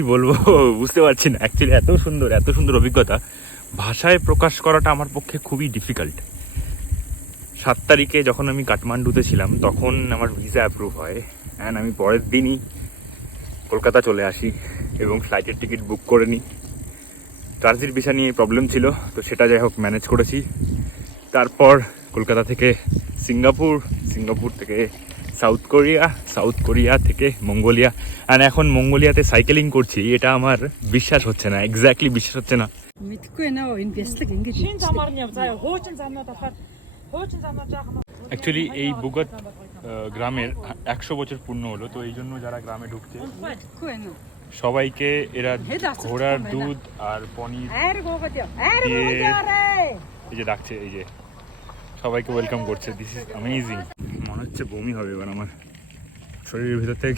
কি বলবো বুঝতে পারছি না অ্যাকচুয়ালি। এত সুন্দর অভিজ্ঞতা ভাষায় প্রকাশ করাটা আমার পক্ষে খুবই ডিফিকাল্ট। 7 তারিখে যখন আমি কাঠমান্ডুতে ছিলাম তখন আমার ভিসা অ্যাপ্রুভ হয়, অ্যান্ড আমি পরের দিনই কলকাতা চলে আসি এবং ফ্লাইটের টিকিট বুক করে নিই। ট্রানজিট ভিসা নিয়ে প্রবলেম ছিল, তো সেটা যাই হোক ম্যানেজ করেছি। তারপর কলকাতা থেকে সিঙ্গাপুর থেকে সাউথ কোরিয়া থেকে মঙ্গোলিয়া, অ্যান্ড এখন মঙ্গোলিয়াতে সাইকেলিং করছি। এটা আমার বিশ্বাস হচ্ছে না, এক্স্যাক্টলি বিশ্বাস হচ্ছে না। অ্যাকচুয়ালি এই বুগত গ্রামের 100 বছর পূর্ণ হলো, তো এই জন্য যারা গ্রামে ঢুকছে সবাইকে এরা ঘোড়ার দুধ আর পনির দিয়ে এই যে ডাকছে, এই যে সবাইকে ওয়েলকাম করছে। This is amazing. মনে হচ্ছে বমি হবে এবার আমার, শরীরের ভিতর থেকে